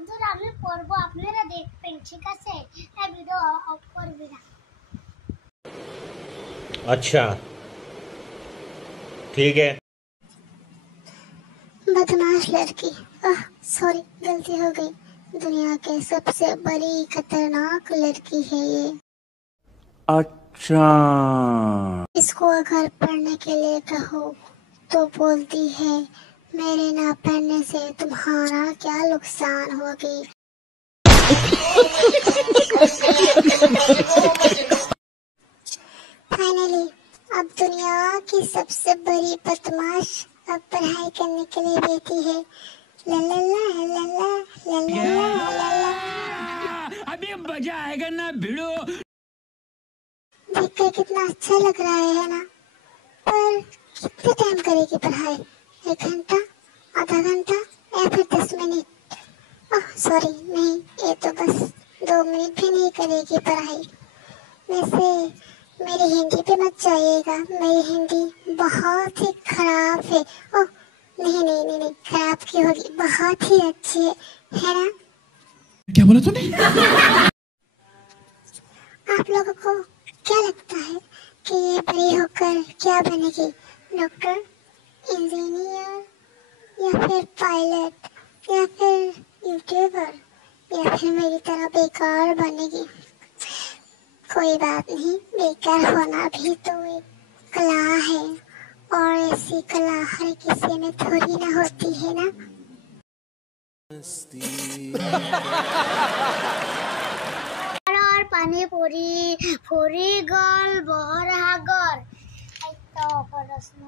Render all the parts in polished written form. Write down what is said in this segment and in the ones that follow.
বন্ধুরা আমি পড়বো, আপনারা দেখবেন, ঠিক আছে? হ্যাঁ, ভিডিও অফ করবি না। अच्छा ठीक है। बदमाश लड़की, सॉरी गलती हो गई। दुनिया के सबसे बड़ी खतरनाक लड़की है ये। अच्छा, इसको अगर पढ़ने के लिए कहो तो बोलती है मेरे ना पढ़ने से तुम्हारा क्या नुकसान होगी। फाइनली अब दुनिया की सबसे बड़ी बदमाश अब पढ़ाई करने के लिए बैठी है। ला ला ला ला ला ला ला ला ला। अभी मजा आएगा ना भिड़ो। देखकर कितना अच्छा लग रहा है ना? पर कितने टाइम करेगी पढ़ाई? 1 घंटा, आधा घंटा या फिर 10 मिनट? सॉरी नहीं, ये तो बस 2 मिनट भी नहीं करेगी पढ़ाई। वैसे मेरी हिंदी पे मत जाइएगा, मेरी हिंदी बहुत ही खराब है। ओह नहीं नहीं नहीं नहीं, खराब की होगी, बहुत ही अच्छी है ना? क्या बोला तूने? आप लोगों को क्या लगता है कि ये बड़ी होकर क्या बनेगी? डॉक्टर, इंजीनियर या फिर पायलट या फिर यूट्यूबर या फिर मेरी तरह बेकार बनेगी? कोई बात नहीं, बेकार होना भी तो एक कला है, और ऐसी कला हर किसी में थोड़ी ना होती है ना। और पानी पूरी पूरी गल बहर हागर। तो प्रश्न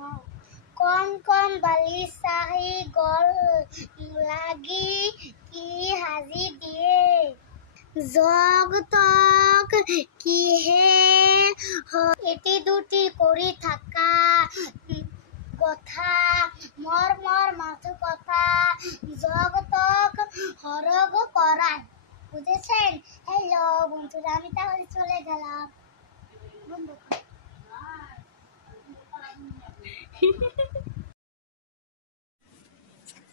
कौन कौन बाली शाही गल लागी की हाजी दिए जग तक কি হে এটি দুটি করি থাকা কথা মর মর মাথা কথা জগ তক হরগ করায়। বুঝেছেন? হ্যালো বন্ধুরা, আমি তাহলে চলে গেলাম।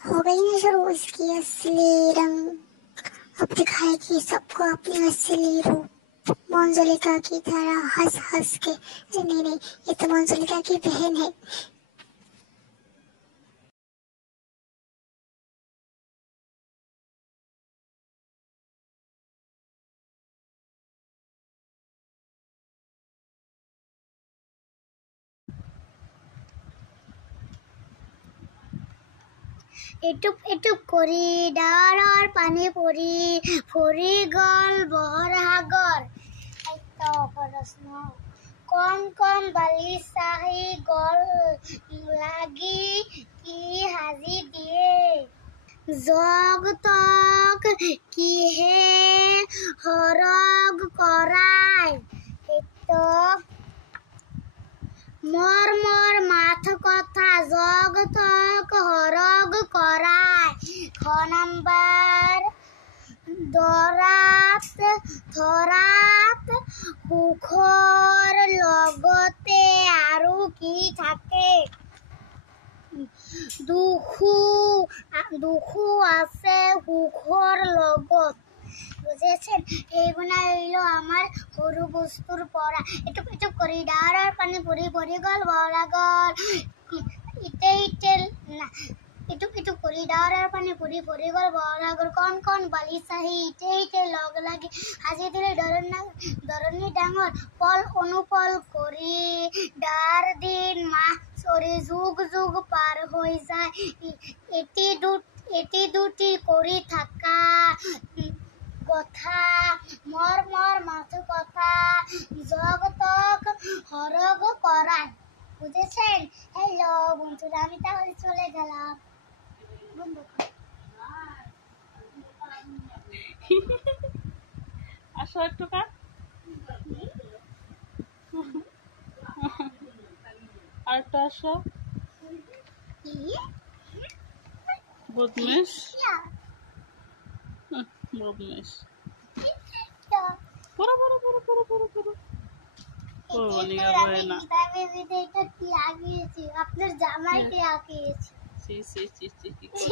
हो गई ना शुरू इसकी असली रंग। अब दिखाएगी सबको अपनी असली रूप, मंजुलिका की तरह हंस हंस के। नहीं नहीं, ये तो मंजुलिका की बहन है। এটুক এটুক করি ডার আর পানি পড়ি ফরি গল বহর হাগর। তো প্রশ্ন কম কম বালি শাহী গল লাগি কি হাজি দিয়ে জগ তক কি হে হরগ করায়। তো মর মর মাথ কথা জগ তক হরগ করায়। খ নাম্বার দরাত থরাত সুখৰ লগতে আৰু কি থাকে? দুখু আছে সুখৰ লগত। বুঝেছেন? এইগুলা হইলো আমার সরু বস্তুর পড়া। একটু একটু করি ডার আর পানি পরি পরি গল বড়া গল ইতে ইতে না একটু একটু করি ডার আর পানি পরি পরি গল বড়া গল কোন কোন বালি সাহি ইতে ইতে লগ লাগি হাজি দিলে ধরনি ডাঙর পল অনুপল করি ডার দিন মাস সরি যুগ যুগ পার হয়ে যায়। এটি দুটি করি থাকা কথা মর মর মাথা কথা জগ তক হরগ করায়। বুঝেছেন? হ্যালো বন্ধুরা, আমি তাহলে চলে গেলাম। আসো একটু কা আরেকটা আসো বদমেশ বদমেশ পুরো পুরো পুরো পুরো পুরো পুরো আপনার জামাইকে আঁকিয়েছি। সি সি সি সি কি করে